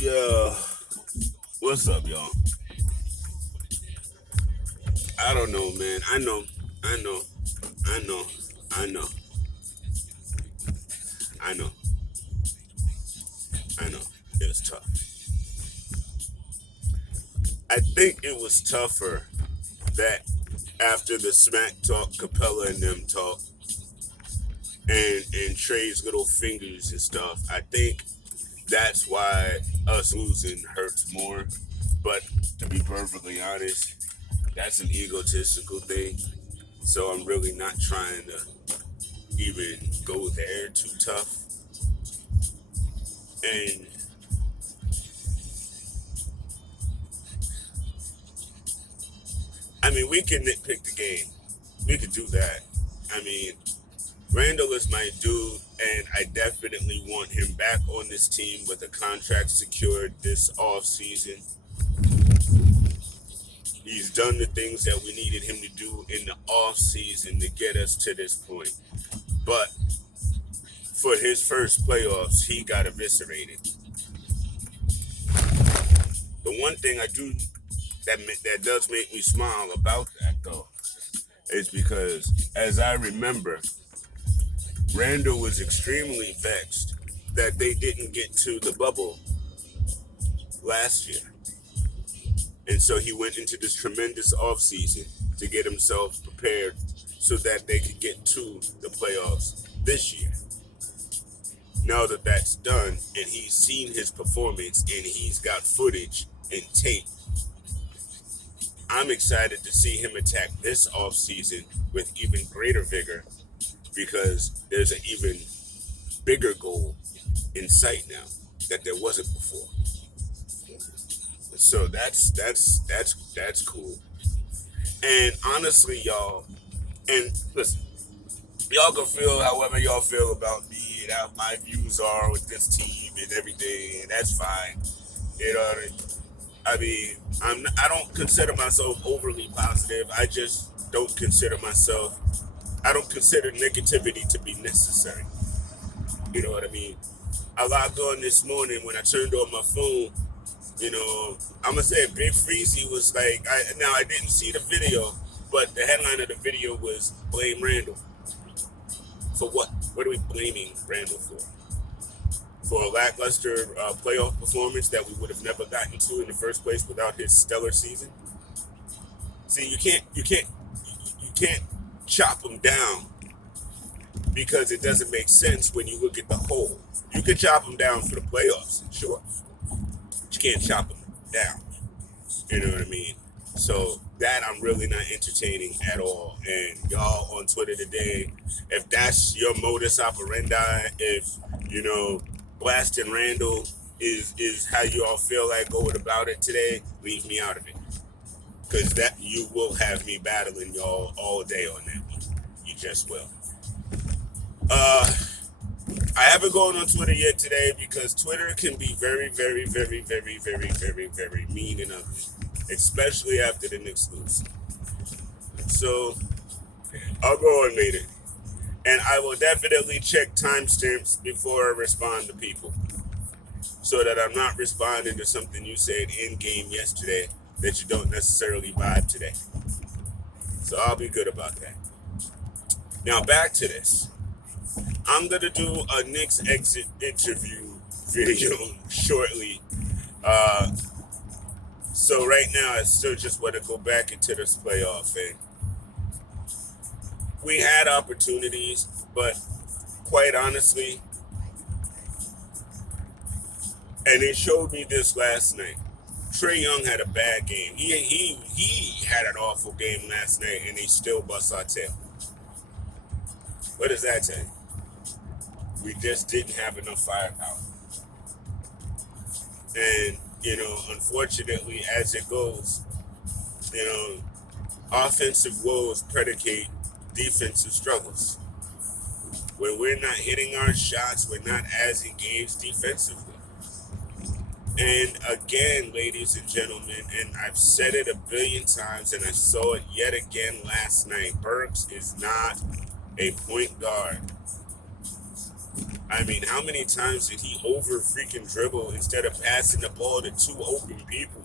Yeah, what's up, y'all? I don't know, man. I know, I know, I know, I know, I know. It was tough. I think it was tougher that after the smack talk, Capella and them talk, and Trey's little fingers and stuff. I think that's why us losing hurts more. But to be perfectly honest, that's an egotistical thing. So I'm really not trying to even go there too tough. And I mean, we can nitpick the game. We could do that. I mean, Randall is my dude, and I definitely want him back on this team with a contract secured this off season. He's done the things that we needed him to do in the off season to get us to this point. But for his first playoffs, he got eviscerated. The one thing I do that does make me smile about that though is because as I remember, Randall was extremely vexed that they didn't get to the bubble last year. And so he went into this tremendous offseason to get himself prepared so that they could get to the playoffs this year. Now that that's done and he's seen his performance and he's got footage and tape, I'm excited to see him attack this offseason with even greater vigor because there's an even bigger goal in sight now that there wasn't before. So that's cool. And honestly, y'all, and listen, y'all can feel however y'all feel about me and how my views are with this team and everything, and that's fine. You know, I mean, I don't consider myself overly positive. I just don't consider myself. I don't consider negativity to be necessary. You know what I mean? I logged on this morning when I turned on my phone. You know, I'm gonna say Big Freezy was like, I didn't see the video, but the headline of the video was blame Randall for what? What are we blaming Randall for? For a lackluster playoff performance that we would have never gotten to in the first place without his stellar season. See, you can't chop him down because it doesn't make sense when you look at the whole. You can chop him down for the playoffs, sure, but you can't chop him down. You know what I mean? So that I'm really not entertaining at all. And y'all on Twitter today, if that's your modus operandi, if you know blasting Randall is how you all feel like going about it today, leave me out of it. Because that you will have me battling y'all all day on that one. You just will. Uh I haven't gone on Twitter yet today because Twitter can be very, very, very, very, very, very, very mean and ugly, especially after the Knicks lose. So I'll go on later, and I will definitely check timestamps before I respond to people, so that I'm not responding to something you said in game yesterday that you don't necessarily vibe today. So I'll be good about that. Now back to this. I'm gonna do a Knicks exit interview video shortly. Uh, so right now, I still just want to go back into this playoff, and we had opportunities, but quite honestly, and it showed me this last night. Trey Young had a bad game. He had an awful game last night, and he still bust our tail. What does that tell you? We just didn't have enough firepower. And, you know, unfortunately, as it goes, you know, offensive woes predicate defensive struggles. When we're not hitting our shots, we're not as engaged defensively. And again, ladies and gentlemen, and I've said it a billion times, and I saw it yet again last night, Burks is not a point guard. I mean, how many times did he over freaking dribble instead of passing the ball to two open people?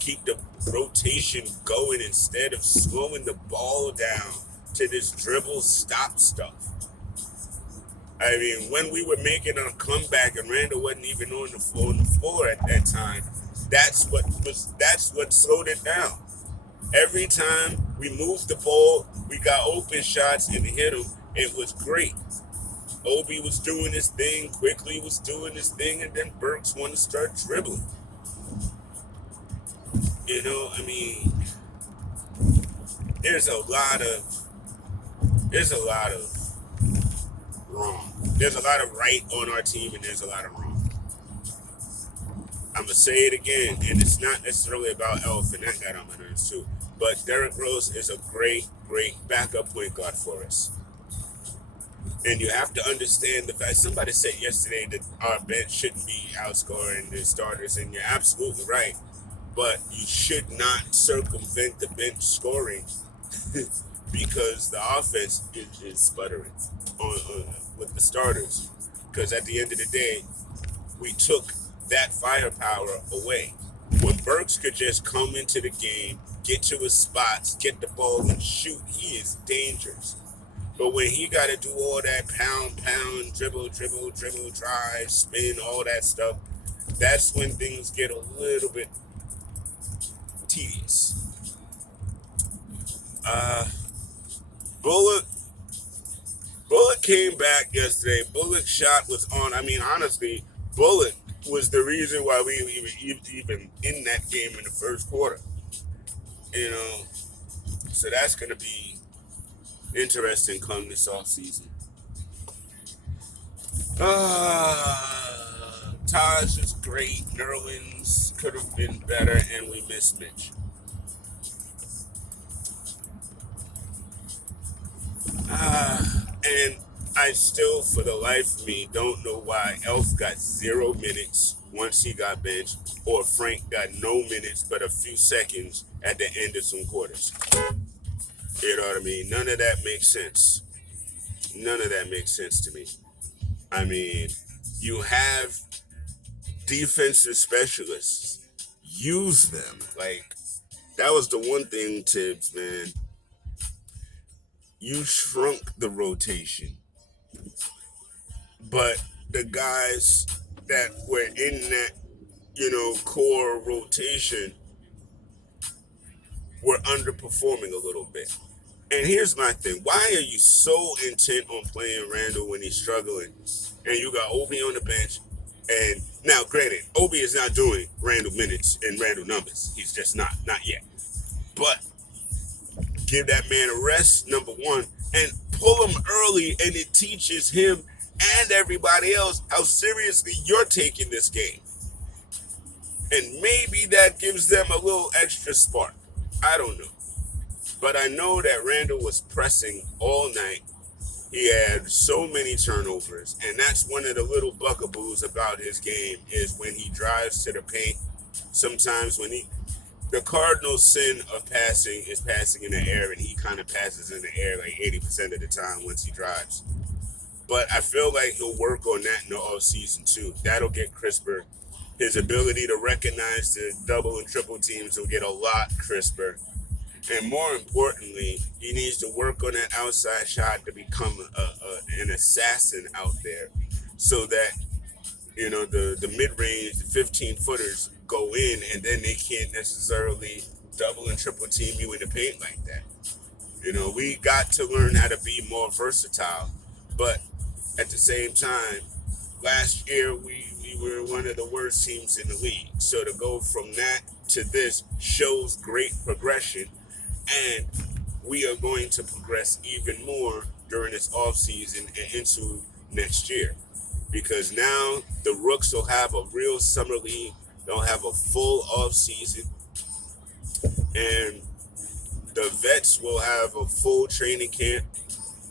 Keep the rotation going instead of slowing the ball down to this dribble stop stuff. I mean, when we were making a comeback and Randall wasn't even on the floor at that time, that's what slowed it down. Every time we moved the ball, we got open shots and hit them. It was great. Obi was doing his thing, Quickly was doing his thing, and then Burks wanted to start dribbling. You know, I mean, there's a lot of wrong. There's a lot of right on our team, and there's a lot of wrong. I'm gonna say it again, and it's not necessarily about Elf, and that got on my nerves too. But Derrick Rose is a great, great backup point guard for us. And you have to understand the fact. Somebody said yesterday that our bench shouldn't be outscoring the starters, and you're absolutely right. But you should not circumvent the bench scoring because the offense is sputtering with the starters. Because at the end of the day, we took that firepower away. When Burks could just come into the game, get to his spots, get the ball, and shoot, he is dangerous. But when he got to do all that pound, dribble, drive, spin, all that stuff, that's when things get a little bit tedious. Bullock Bullock came back yesterday. Bullock's shot was on. I mean, honestly, Bullock was the reason why we were even in that game in the first quarter. You know, so that's going to be interesting come this offseason. Taj is great. Nerlens could have been better, and we missed Mitch. And I still, for the life of me, don't know why Elf got 0 minutes once he got benched, or Frank got no minutes but a few seconds at the end of some quarters. You know what I mean? None of that makes sense. None of that makes sense to me. I mean, you have defensive specialists. Use them. Like, that was the one thing, Tibbs, man. You shrunk the rotation. But the guys that were in that, core rotation were underperforming a little bit. And here's my thing. Why are you so intent on playing Randall when he's struggling? And you got Obi on the bench. And now, granted, Obi is not doing Randall minutes and Randall numbers. He's just not yet. But give that man a rest, number one, and pull him early, and it teaches him and everybody else how seriously you're taking this game. And maybe that gives them a little extra spark. I don't know. But I know that Randall was pressing all night. He had so many turnovers, and that's one of the little bugaboos about his game is when he drives to the paint. Sometimes the cardinal sin of passing is passing in the air, and he kind of passes in the air like 80% of the time once he drives. But I feel like he'll work on that in the offseason too. That'll get crisper. His ability to recognize the double and triple teams will get a lot crisper. And more importantly, he needs to work on that outside shot to become an assassin out there so that, the mid-range, the 15-footers go in, and then they can't necessarily double and triple team you in the paint like that. We got to learn how to be more versatile. But at the same time, last year we were one of the worst teams in the league. So to go from that to this shows great progression. And we are going to progress even more during this offseason and into next year. Because now the Rooks will have a real summer league. They'll have a full offseason. And the vets will have a full training camp,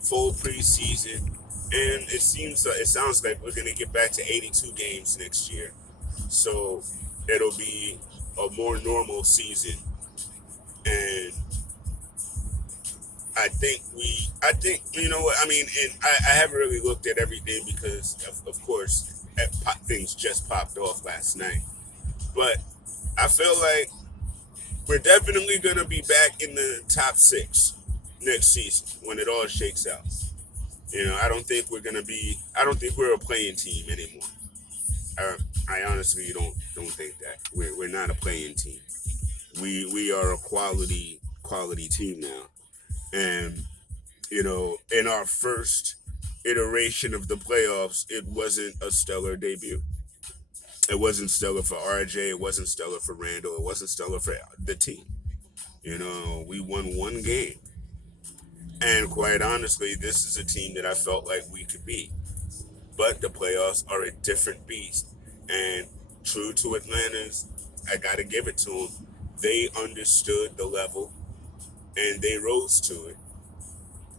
full preseason. And it sounds like we're going to get back to 82 games next year. So it'll be a more normal season. And I think you know what I mean, and I haven't really looked at everything because of course things just popped off last night. But I feel like we're definitely gonna be back in the top six next season when it all shakes out. You know, I don't think we're gonna be. I don't think we're a playing team anymore. I, I honestly don't think that we're not a playing team. We are a quality team now, and you know, in our first iteration of the playoffs, it wasn't a stellar debut. It wasn't stellar for RJ. It wasn't stellar for Randall. It wasn't stellar for the team. You know, we won one game. And quite honestly, this is a team that I felt like we could beat. But the playoffs are a different beast. And true to Atlanta's, I got to give it to them. They understood the level and they rose to it.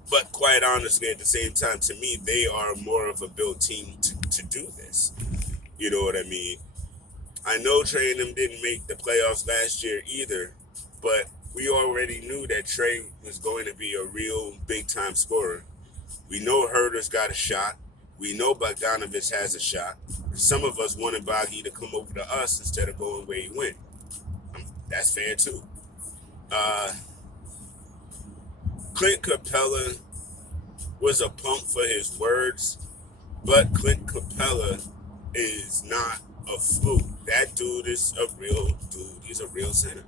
But quite honestly, at the same time, to me, they are more of a built team to do this. You know what I mean? I know Trey and them didn't make the playoffs last year either, but we already knew that Trey was going to be a real big time scorer. We know Herder's got a shot. We know Bogdanovich has a shot. Some of us wanted Boggy to come over to us instead of going where he went. That's fair too. Uh, Clint Capella was a punk for his words, but Clint Capella is not a fluke. That dude is a real dude. He's a real center.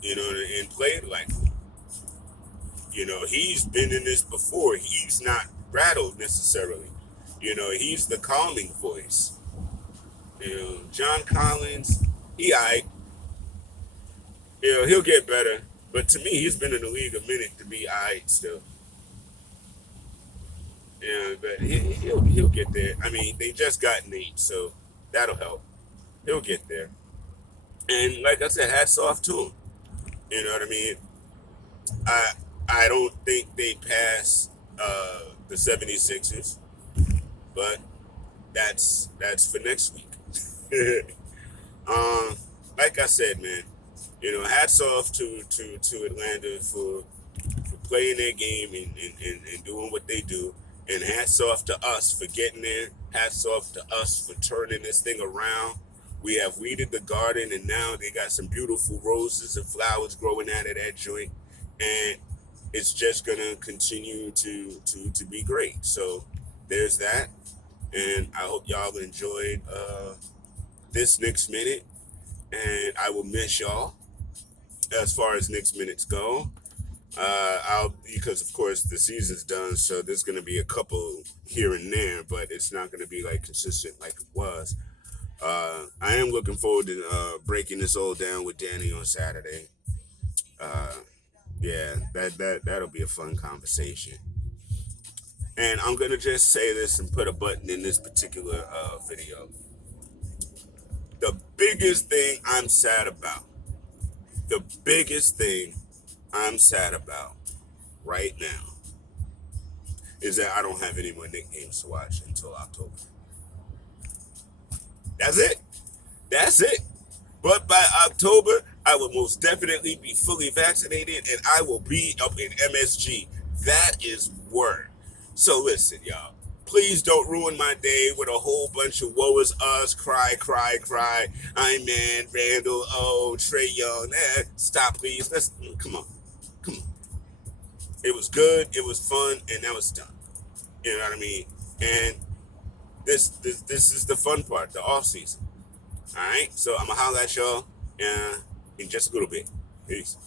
You know, and played like him. You know, he's been in this before. He's not rattled necessarily. You know, he's the calming voice. You know, John Collins, I, you know, he'll get better. But to me, he's been in the league a minute to be still. Yeah, but he'll get there. I mean, they just got Nate, so that'll help. He'll get there. And like I said, hats off to him. You know what I mean? I I don't think they pass the 76ers, but that's for next week. um, like I said, man, you know, hats off to Atlanta for playing their game and doing what they do. And hats off to us for getting there. Hats off to us for turning this thing around. We have weeded the garden, and now they got some beautiful roses and flowers growing out of that joint. And it's just gonna continue to be great. So there's that, and I hope y'all enjoyed this next minute. And I will miss y'all as far as next minutes go. I'll because of course the season's done, so there's gonna be a couple here and there, but it's not gonna be like consistent like it was. I am looking forward to breaking this all down with Danny on Saturday. Uh, yeah, that'll be a fun conversation. And I'm gonna just say this and put a button in this particular video. The biggest thing I'm sad about, the biggest thing I'm sad about right now is that I don't have any more Knicks games to watch until October. That's it. That's it. But by October, I will most definitely be fully vaccinated and I will be up in MSG. That is word. So listen, y'all. Please don't ruin my day with a whole bunch of woe is us, cry, cry, cry. I'm man, Randall, oh, Trey Young. Stop, please. Let's come on. Come on. It was good, it was fun, and now it's done. You know what I mean? And this is the fun part, the off season. All right, so I'm gonna holler at y'all in just a little bit. Peace.